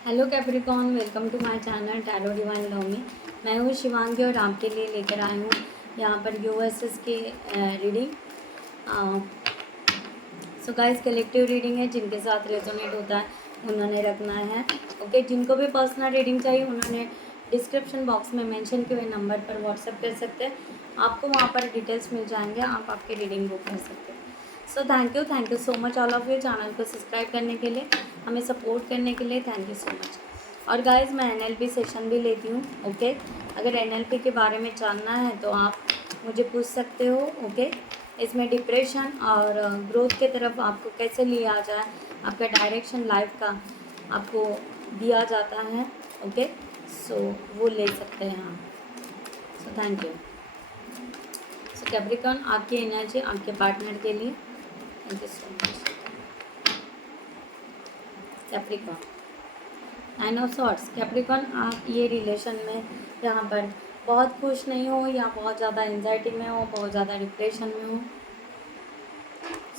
Hello Capricorn, welcome to my channel Tarot Divine Love में। मैं हूँ शिवांगी और आपके लिए लेकर आई हूँ यहाँ पर यूएसएस की reading. So guys, collective reading है। जिनके साथ रेजोनेट होता है उन्होंने रखना है। ओके, जिनको भी पर्सनल रीडिंग चाहिए उन्होंने डिस्क्रिप्शन बॉक्स में मेंशन किए हुए नंबर पर व्हाट्सएप कर सकते हैं। आपको वहाँ पर डिटेल्स मिल जाएंगे, आप आपकी रीडिंग बुक कर सकते हैं। सो thank you so much all of you. Channel को सब्सक्राइब करने के लिए, हमें सपोर्ट करने के लिए थैंक यू सो मच। और गाइस, मैं एनएलपी सेशन भी लेती हूँ। ओके, अगर एनएलपी के बारे में जानना है तो आप मुझे पूछ सकते हो। ओके, इसमें डिप्रेशन और ग्रोथ के तरफ आपको कैसे लिया जाए, आपका डायरेक्शन लाइफ का आपको दिया जाता है। ओके, सो वो ले सकते हैं आप। So thank you. So Capricorn, आपकी एनर्जी आपके पार्टनर के लिए। Thank you so much Capricorn. Nine of swords. Capricorn, आप ये रिलेशन में यहाँ पर बहुत खुश नहीं हो या बहुत ज़्यादा एंजाइटी में हो, बहुत ज़्यादा डिप्रेशन में हो।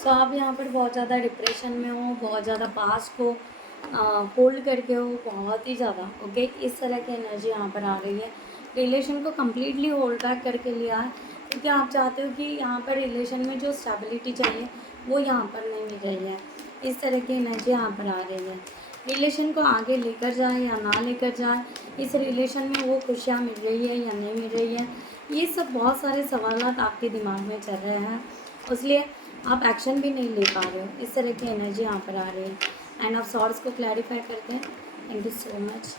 सो आप यहाँ पर बहुत ज़्यादा डिप्रेशन में हो, बहुत ज़्यादा पास्ट को होल्ड करके हो, बहुत ही ज़्यादा। ओके, इस तरह की एनर्जी यहाँ पर आ रही है। रिलेशन को कम्प्लीटली होल्ड बैक करके लिया है क्योंकि आप चाहते हो कि यहाँ पर रिलेशन में जो स्टेबिलिटी चाहिए वो यहाँ पर नहीं मिल रही है। इस तरह की एनर्जी यहाँ पर आ रही है। रिलेशन को आगे लेकर जाए या ना लेकर जाए, इस रिलेशन में वो खुशियाँ मिल रही है या नहीं मिल रही है, ये सब बहुत सारे सवालात आपके दिमाग में चल रहे हैं, इसलिए आप एक्शन भी नहीं ले पा रहे हो। इस तरह की एनर्जी यहाँ पर आ रही है। एंड ऑफ सॉर्ट्स को क्लैरिफाई करते हैं। Thank you so much.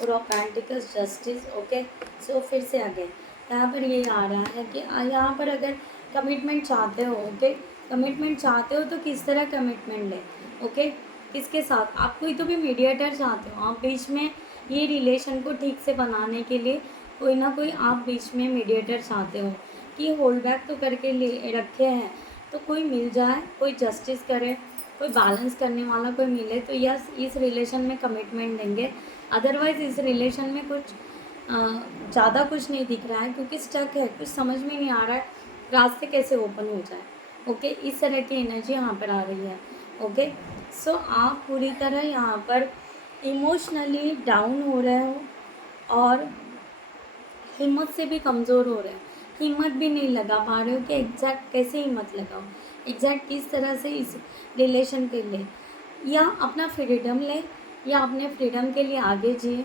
और ऑफ पेंटिकल्स, जस्टिस। ओके, सो फिर से आगे यहाँ पर ये आ रहा है कि यहाँ पर अगर कमिटमेंट चाहते हो, ओके, कमिटमेंट चाहते हो तो किस तरह कमिटमेंट ले। ओके, किसके साथ? आप कोई तो भी मीडिएटर चाहते हो, आप बीच में ये रिलेशन को ठीक से बनाने के लिए कोई ना कोई आप बीच में मीडिएटर चाहते हो कि होल्ड बैक तो करके ले रखे हैं तो कोई मिल जाए, कोई जस्टिस करे, कोई बैलेंस करने वाला कोई मिले तो यस, इस रिलेशन में कमिटमेंट देंगे। अदरवाइज़ इस रिलेशन में कुछ ज़्यादा कुछ नहीं दिख रहा है क्योंकि स्टक है, कुछ समझ में नहीं आ रहा है रास्ते कैसे ओपन हो जाए। ओके, इस तरह की एनर्जी यहाँ पर आ रही है। ओके, सो आप पूरी तरह यहाँ पर इमोशनली डाउन हो रहे हो और हिम्मत से भी कमज़ोर हो रहे हैं। हिम्मत भी नहीं लगा पा रहे हो कि एग्जैक्ट कैसे हिम्मत लगाओ, एग्जैक्ट किस तरह से इस रिलेशन के लिए, या अपना फ्रीडम ले या अपने फ्रीडम के लिए आगे जिए,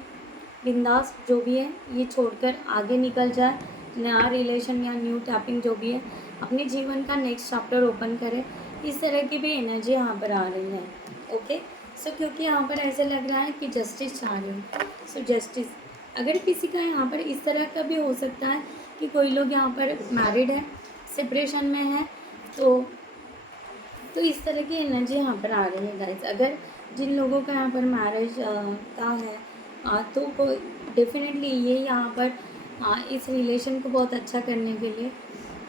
बिंदास जो भी है ये छोड़कर आगे निकल जाए। नया रिलेशन या न्यू टैपिंग जो भी है, अपने जीवन का नेक्स्ट चैप्टर ओपन करे। इस तरह की भी एनर्जी यहाँ पर आ रही है। ओके, सो क्योंकि यहाँ पर ऐसे लग रहा है कि जस्टिस चाह रहे हो। सो जस्टिस, अगर किसी का यहाँ पर इस तरह का भी हो सकता है कि कोई लोग यहाँ पर मैरिड है, सेपरेशन में है, तो इस तरह की एनर्जी यहाँ पर आ रही है गाइस। अगर जिन लोगों का यहाँ पर मैरिज का है तो कोई डेफिनेटली ये यहाँ पर इस रिलेशन को बहुत अच्छा करने के लिए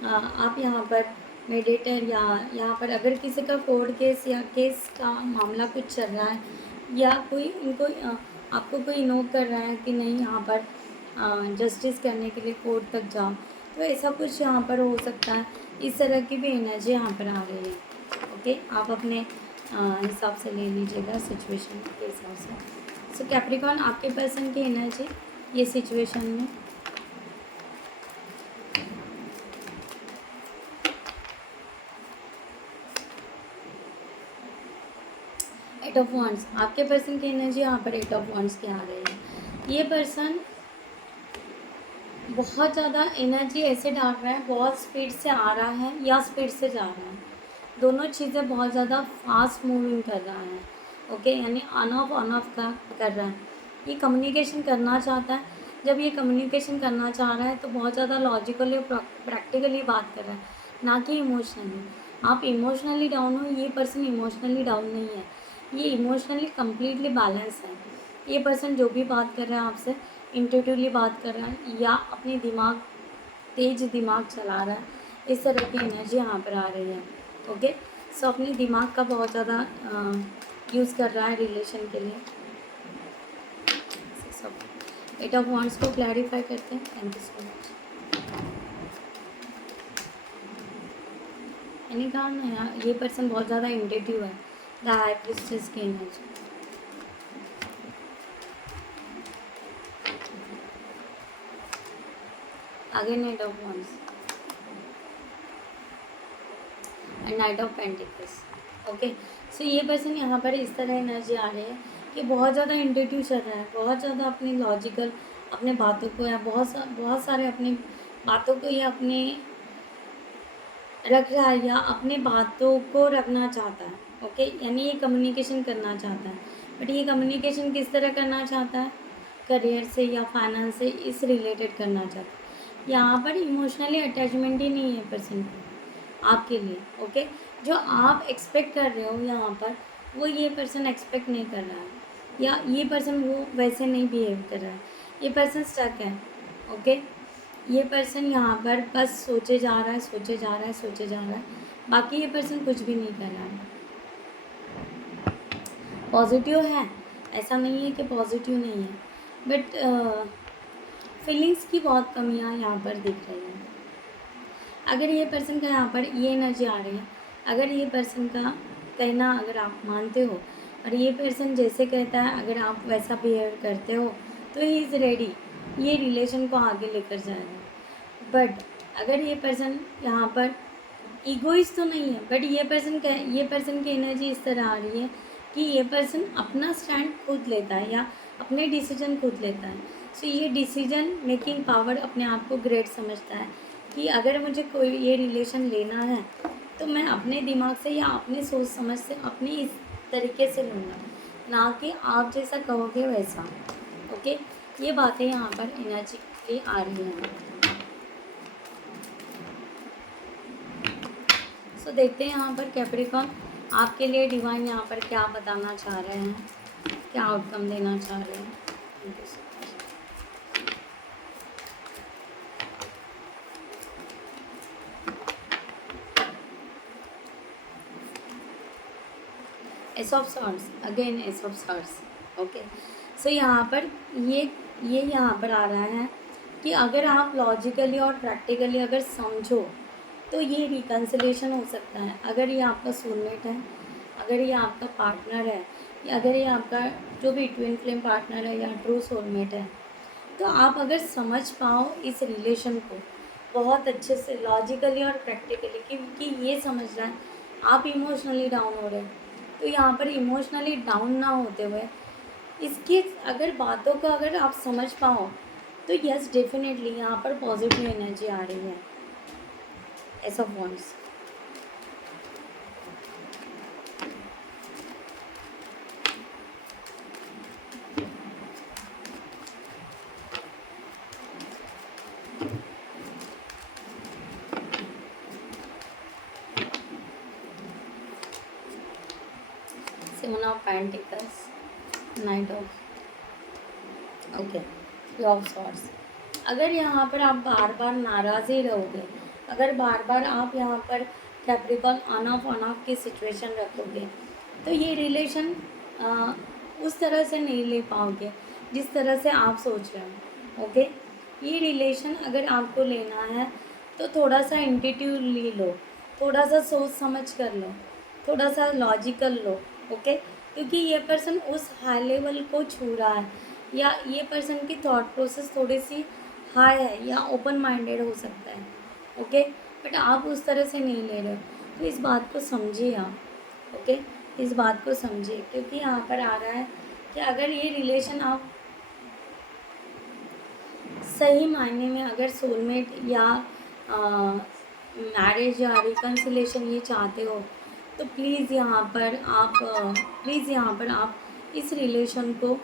आप यहाँ पर मेडिएटर, या यहाँ पर अगर किसी का कोर्ट केस या केस का मामला कुछ चल रहा है या कोई इनको आपको कोई इनोक कर रहा है कि नहीं यहाँ पर जस्टिस करने के लिए कोर्ट तक जाओ, तो ऐसा कुछ यहाँ पर हो सकता है। इस तरह की भी एनर्जी यहाँ पर आ रही है। ओके, आप अपने हिसाब से ले लीजिएगा सिचुएशन के हिसाब से। सो कैप्रिकॉन, आपके पर्सन की एनर्जी ये सिचुएशन में। एट ऑफ वॉन्ड्स, आपके पर्सन की एनर्जी यहाँ पर एट ऑफ वॉन्ड्स की आ रही है। ये पर्सन बहुत ज़्यादा एनर्जी ऐसे डाल रहा है, बहुत स्पीड से आ रहा है या स्पीड से जा रहा है, दोनों चीज़ें बहुत ज़्यादा फास्ट मूविंग कर रहा है। ओके, यानी ऑन ऑफ का कर रहा है। ये कम्युनिकेशन करना चाहता है। जब ये कम्युनिकेशन करना चाह रहा है तो बहुत ज़्यादा लॉजिकली और प्रैक्टिकली बात कर रहा है, ना कि इमोशनली। आप इमोशनली डाउन हो, ये पर्सन इमोशनली डाउन नहीं है, ये इमोशनली कम्प्लीटली बैलेंस है। ये पर्सन जो भी बात कर रहा है आपसे इंट्यूटिवली बात कर रहा है या अपनी तेज दिमाग चला रहा है। इस तरह की एनर्जी यहाँ पर आ रही है। ओके, सो अपने दिमाग का बहुत ज़्यादा यूज़ कर रहा है रिलेशन के लिए। सब एट ऑफ वॉन्ड्स को क्लैरिफाई करते हैं। Thank you so much. मैंने कहा ना यार, ये पर्सन बहुत ज़्यादा इंटेटिव है, द हाई प्रीस्टेस की एनर्जी। आगे knight of wands and knight of pentacles. Okay, so ये पर्सन यहाँ पर इस तरह एनर्जी आ रही है कि बहुत ज़्यादा इंट्यूटिव चल रहा है, बहुत ज़्यादा अपनी लॉजिकल अपने बातों को या बहुत सारे अपनी बातों को या अपने रख रहा है या अपने बातों को रखना चाहता है। ओके, यानी ये कम्युनिकेशन करना चाहता है, बट ये कम्युनिकेशन किस तरह करना चाहता है, करियर से या फाइनेंस से इस रिलेटेड करना चाहता है। यहाँ पर इमोशनली अटैचमेंट ही नहीं है पर्सन को आपके लिए। ओके, जो आप एक्सपेक्ट कर रहे हो यहाँ पर वो ये पर्सन एक्सपेक्ट नहीं कर रहा है, या ये पर्सन वो वैसे नहीं बिहेव कर रहा है, ये पर्सन स्टक है। ओके, ये पर्सन यहाँ पर बस सोचे जा रहा है, सोचे जा रहा है, सोचे जा रहा है, बाकी ये पर्सन कुछ भी नहीं कर रहा है। पॉजिटिव है, ऐसा नहीं है कि पॉजिटिव नहीं है, बट फीलिंग्स की बहुत कमियाँ यहाँ पर दिख रही हैं। अगर ये पर्सन का यहाँ पर ये एनर्जी आ रही है, अगर ये पर्सन का कहना अगर आप मानते हो और ये पर्सन जैसे कहता है अगर आप वैसा बिहेव करते हो तो ही इज़ रेडी, ये रिलेशन को आगे लेकर जाएगा। बट अगर ये पर्सन यहाँ पर ईगोइस्ट तो नहीं है, बट ये पर्सन की एनर्जी इस तरह आ रही है कि ये पर्सन अपना स्टैंड खुद लेता है या अपने डिसीजन खुद लेता है। सो ये डिसीजन मेकिंग पावर अपने आप को ग्रेट समझता है कि अगर मुझे कोई ये रिलेशन लेना है तो मैं अपने दिमाग से या अपनी सोच समझ से अपनी इस तरीके से लूँगा, ना कि आप जैसा कहोगे वैसा। ओके, ये बातें यहाँ पर एनर्जी की आ रही हैं। सो देखते हैं यहाँ पर कैप्रिकॉर्न आपके लिए डिवाइन यहाँ पर क्या बताना चाह रहे हैं, क्या आउटकम देना चाह रहे हैं। Thank you so much. Ace of swords, again ace of swords. Okay, so यहाँ पर ये यहाँ पर आ रहा है कि अगर आप लॉजिकली और प्रैक्टिकली अगर समझो तो ये रिकन्सिलेशन हो सकता है। अगर ये आपका सोलमेट है, अगर ये आपका पार्टनर है, या अगर ये आपका जो भी ट्विन फ्लेम पार्टनर है या ट्रू सोलमेट है, तो आप अगर समझ पाओ इस रिलेशन को बहुत अच्छे से लॉजिकली और प्रैक्टिकली, क्योंकि ये समझ रहा है आप इमोशनली डाउन हो रहे हो, तो यहाँ पर इमोशनली डाउन ना होते हुए इसकी अगर बातों को अगर आप समझ पाओ तो यस डेफिनेटली यहाँ पर पॉजिटिव एनर्जी आ रही है। S of wands, seven of pentacles, night of, okay, three of swords. अगर यहाँ पर आप बार बार नाराज़ ही रहोगे, अगर बार बार आप यहाँ पर कैप्रिकॉर्न ऑन ऑफ की सिचुएशन रखोगे तो ये रिलेशन उस तरह से नहीं ले पाओगे जिस तरह से आप सोच रहे हो। ओके, ये रिलेशन अगर आपको लेना है तो थोड़ा सा इंट्यूटिवली लो, थोड़ा सा सोच समझ कर लो, थोड़ा सा लॉजिकल लो। ओके, क्योंकि ये पर्सन उस हाई लेवल को छू रहा है या ये पर्सन की थॉट प्रोसेस थोड़ी सी हाई है या ओपन माइंडेड हो सकता है। ओके, बट आप उस तरह से नहीं ले रहे हो, तो इस बात को समझिए आप। ओके, इस बात को समझिए, क्योंकि यहाँ पर आ रहा है कि अगर ये रिलेशन आप सही मायने में अगर सोलमेट या मैरिज या रिकन्सिलेशन ये चाहते हो तो प्लीज़ यहाँ पर आप इस रिलेशन को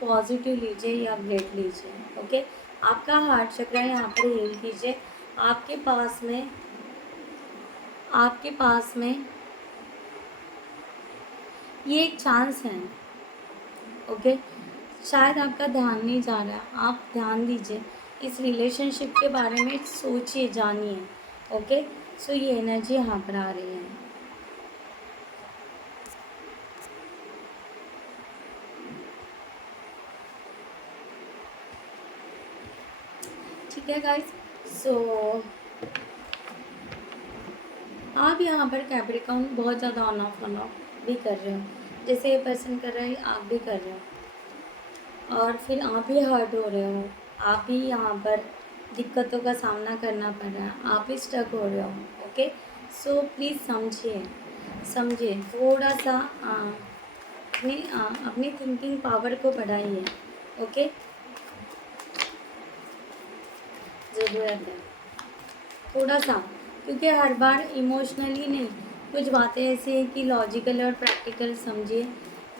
पॉजिटिव लीजिए या ग्रेट लीजिए। ओके, आपका हार्ट चक्र यहाँ पर हील कीजिए। आपके पास में ये एक चांस है। ओके, शायद आपका ध्यान नहीं जा रहा, आप ध्यान दीजिए, इस रिलेशनशिप के बारे में सोचिए, जानिए। ओके, सो ये एनर्जी यहाँ पर आ रही है। ठीक है गाइस, सो आप यहाँ पर कैप्रिकॉर्न बहुत ज़्यादा ऑन ऑफ भी कर रहे हो, जैसे ये पर्सन कर रहा है आप भी कर रहे हो, और फिर आप ही हर्ट हो रहे हो, आप ही यहाँ पर दिक्कतों का सामना करना पड़ रहा है, आप ही स्टक हो रहे हो। ओके, सो प्लीज़ समझिए थोड़ा सा अपनी थिंकिंग पावर को बढ़ाइए। ओके, ज़रूरत है थोड़ा सा, क्योंकि हर बार इमोशनली नहीं, कुछ बातें ऐसी हैं कि लॉजिकल और प्रैक्टिकल समझिए।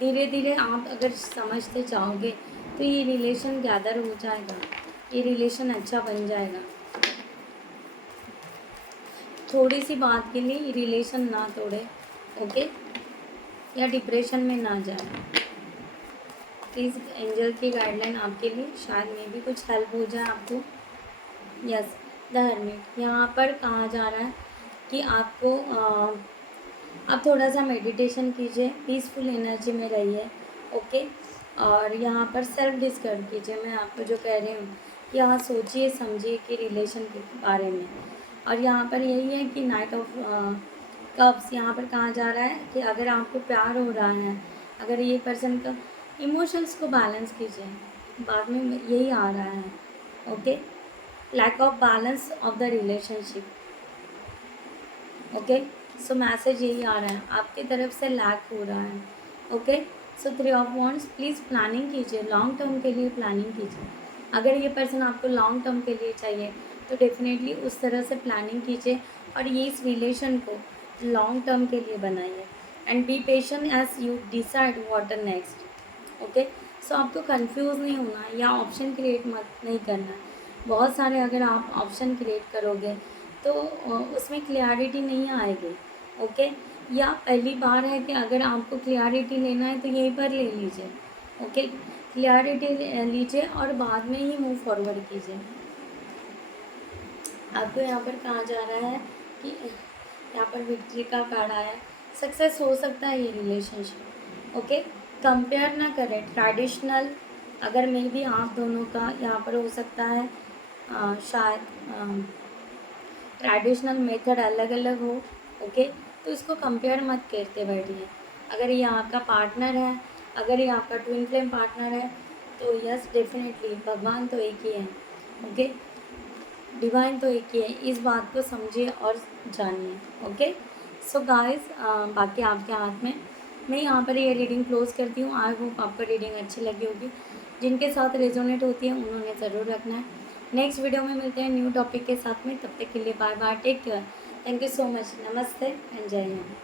धीरे धीरे आप अगर समझते जाओगे तो ये रिलेशन गैदर हो जाएगा, ये रिलेशन अच्छा बन जाएगा। थोड़ी सी बात के लिए रिलेशन ना तोड़े, ओके, या डिप्रेशन में ना जाए। प्लीज़ एंजल की गाइडलाइन आपके लिए, शायद में भी कुछ हेल्प हो जाए आपको। यस, द हर्मिट यहाँ पर कहा जा रहा है कि आपको आप थोड़ा सा मेडिटेशन कीजिए, पीसफुल एनर्जी में रहिए। ओके, और यहाँ पर सेल्फ डिस्कवर कीजिए। मैं आपको जो कह रही हूँ, यहाँ सोचिए समझिए कि रिलेशन के बारे में। और यहाँ पर यही है कि नाइट ऑफ कप्स यहाँ पर कहा जा रहा है कि अगर आपको प्यार हो रहा है, अगर ये पर्सन का इमोशंस को बैलेंस कीजिए, बाद में यही आ रहा है। Okay, lack of balance of the relationship. Okay, so message यही आ रहा है, आपकी तरफ से लैक हो रहा है। Okay, so 3 of wands, please planning कीजिए, लॉन्ग टर्म के लिए प्लानिंग कीजिए। अगर ये पर्सन आपको लॉन्ग टर्म के लिए चाहिए तो डेफिनेटली उस तरह से प्लानिंग कीजिए और ये इस रिलेशन को लॉन्ग टर्म के लिए बनाइए। And be patient as you decide what next. Okay, so आपको कंफ्यूज नहीं होना है या ऑप्शन क्रिएट मत नहीं करना है। बहुत सारे अगर आप ऑप्शन क्रिएट करोगे तो उसमें क्लियरिटी नहीं आएगी। ओके, या पहली बार है कि अगर आपको क्लियरिटी लेना है तो यहीं पर ले लीजिए। ओके, क्लियरिटी लीजिए और बाद में ही मूव फॉरवर्ड कीजिए। आपको यहाँ पर कहा जा रहा है कि यहाँ पर विक्ट्री का कार्ड आया है, सक्सेस हो सकता है ये रिलेशनशिप। ओके, कंपेयर ना करें ट्रेडिशनल, अगर मे भी आप दोनों का यहाँ पर हो सकता है शायद ट्रेडिशनल मेथड अलग अलग हो। ओके, तो इसको कंपेयर मत करते बैठिए। अगर ये आपका पार्टनर है, अगर ये आपका ट्विन फ्लेम पार्टनर है तो यस डेफिनेटली भगवान तो एक ही है। ओके, डिवाइन तो एक ही है, इस बात को समझिए और जानिए। ओके, सो गाइस बाकी आपके हाथ में। मैं यहाँ पर ये रीडिंग क्लोज करती हूँ। आई होप आपको रीडिंग अच्छी लगी होगी। जिनके साथ रेजोनेट होती है उन्होंने ज़रूर रखना है। नेक्स्ट वीडियो में मिलते हैं न्यू टॉपिक के साथ में, तब तक के लिए bye bye, take care, thank you so much, नमस्ते एंड जय हिंद।